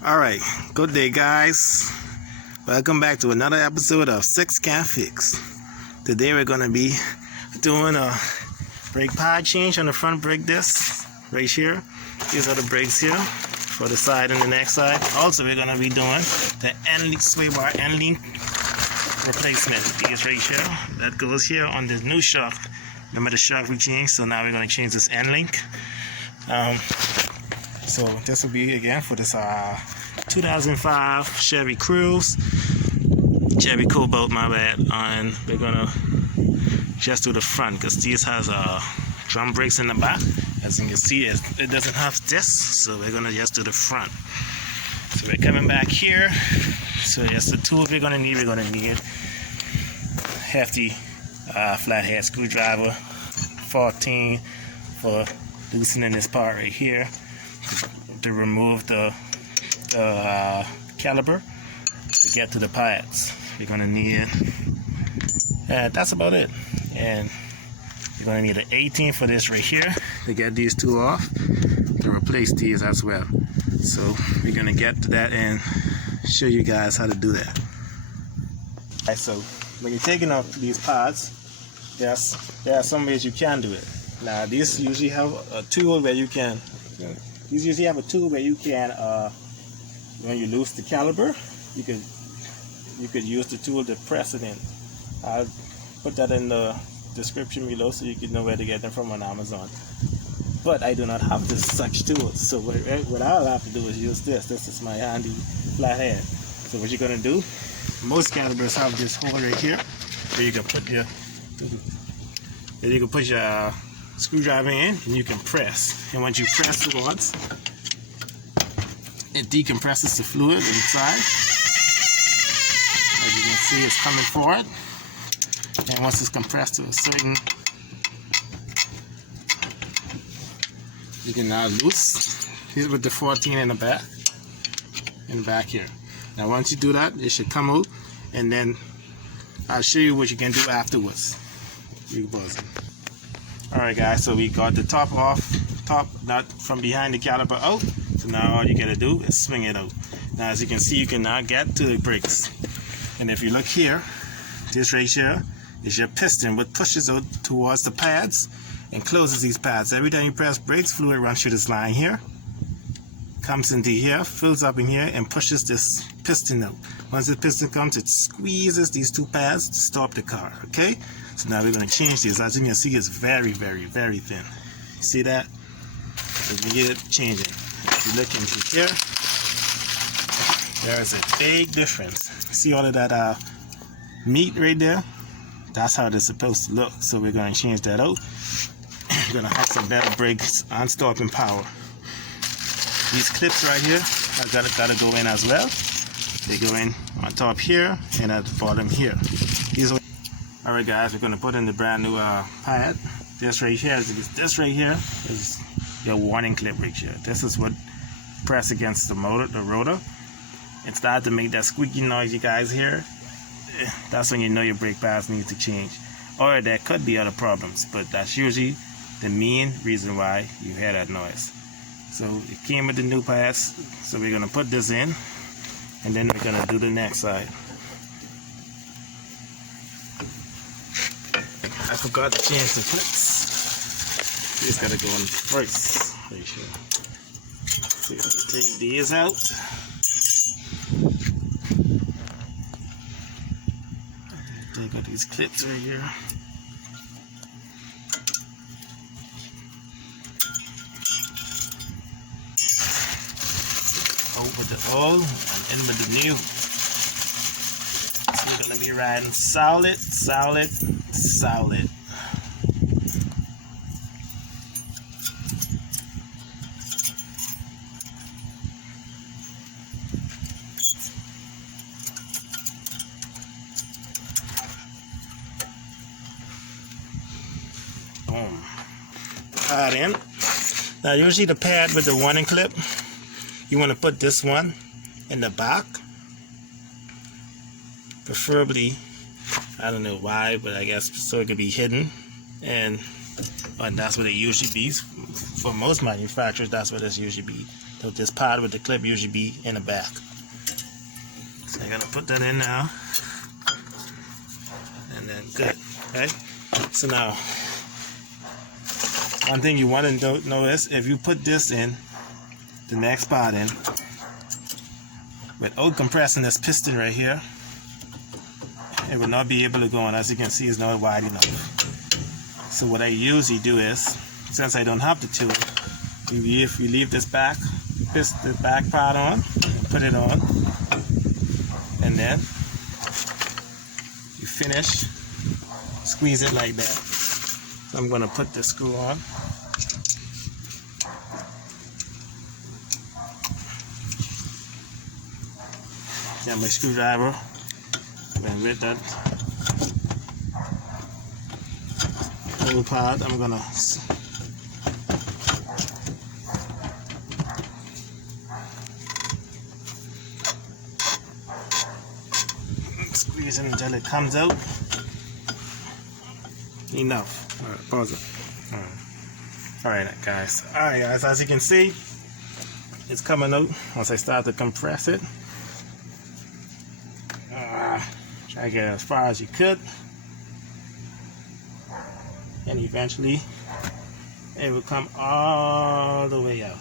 Alright, good day guys. Welcome back to another episode of Six Can Fix. Today we're going to be doing a brake pad change on the front brake disc right here. These are the brakes here for the side and the next side. Also we're going to be doing the end sway bar end link replacement. These right here. That goes here on this new shock. Remember the shock we changed? So now we're going to change this end link. So this will be again for this 2005 Chevy Cruze, Chevy Cobalt, my bad. And we're gonna just do the front because this has drum brakes in the back. As you can see, it doesn't have this, so we're gonna just do the front. So we're coming back here. So that's the tools we're gonna need. We're gonna need hefty flathead screwdriver, 14 for loosening this part right here, to remove the caliper to get to the pads. We're gonna need that's about it. And you're gonna need an 18 for this right here to get these two off, to replace these as well. So we're gonna get to that and show you guys how to do that. Alright, so when you're taking off these pads, there are some ways you can do it. Now these usually have a tool where you can when you lose the caliper, you could use the tool to press it in. I'll put that in the description below so you can know where to get them from on Amazon. But I do not have such tools, so what I'll have to do is use this. This is my handy flathead. So what you're gonna do? Most calipers have this hole right here where you can put your screwdriver in, and you can press. And once you press the rods, it decompresses the fluid inside. As you can see, it's coming forward. And once it's compressed to a certain, you can now loose. Here's with the 14 in the back. Here. Now once you do that, it should come out, and then I'll show you what you can do afterwards. You can pause it. Alright guys, so we got the top nut from behind the caliper out. So now all you gotta do is swing it out. Now as you can see, you can now get to the brakes. And if you look here, this right here is your piston, which pushes out towards the pads and closes these pads. Every time you press brakes, fluid runs through this line here, comes into here, fills up in here, and pushes this piston out. Once the piston comes, it squeezes these two pads to stop the car. Okay? So now we're going to change this. As you can see, it's very, very, very thin. You see that? So you get it changing. If you look into here, there is a big difference. See all of that meat right there? That's how it's supposed to look. So we're going to change that out. We're going to have some better brakes and stopping power. These clips right here have got to go in as well. They go in on top here and at the bottom here. Alright guys, we're going to put in the brand new pad. This right here is your warning clip right here. This is what press against the rotor. It starts to make that squeaky noise you guys hear. That's when you know your brake pads need to change. Or there could be other problems, but that's usually the main reason why you hear that noise. So it came with the new pads, so we're going to put this in, and then we're going to do the next side. I forgot to change the clips. This got to go in first. Right here. So we're going to take these out. Take out these clips right here. Out with the old and in with the new. So we're going to be riding solid. Boom. Pad in. Now usually the pad with the warning clip, you want to put this one in the back. Preferably, I don't know why, but I guess so it could be hidden. And that's what it usually be. For most manufacturers, that's what it's usually be. So this part with the clip usually be in the back. So I'm gonna put that in now. And then good, right? So now, one thing you want to notice, if you put this in, the next part in, without compressing this piston right here, it will not be able to go on. As you can see, it's not wide enough. So what I usually do is, since I don't have the tool, we leave this back part on, and put it on, and then you finish, squeeze it like that. So I'm going to put the screw on. Got my screwdriver, and with that little part, I'm going to squeeze it until it comes out. Enough. Alright, pause it. Alright guys, as you can see, it's coming out once I start to compress it. Try to get as far as you could, and eventually it will come all the way out.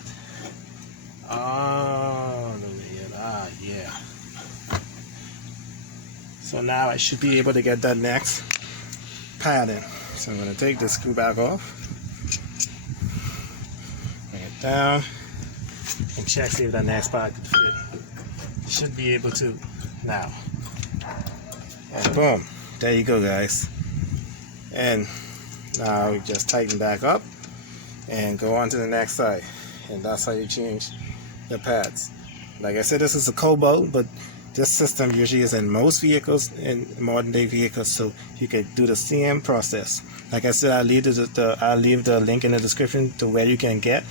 All the way out. Yeah. So now I should be able to get that next pad in. So I'm going to take the screw back off, bring it down, and check see if that next part can fit. Should be able to now. And boom, there you go guys. And now we just tighten back up and go on to the next side. And that's how you change the pads. Like I said, this is a Cobalt, but this system usually is in most vehicles, in modern day vehicles, so you can do the same process. Like I said, I'll leave the link in the description to where you can get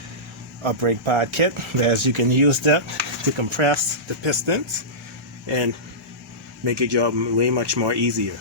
a brake pad kit, whereas you can use that to compress the pistons and make your job way much more easier.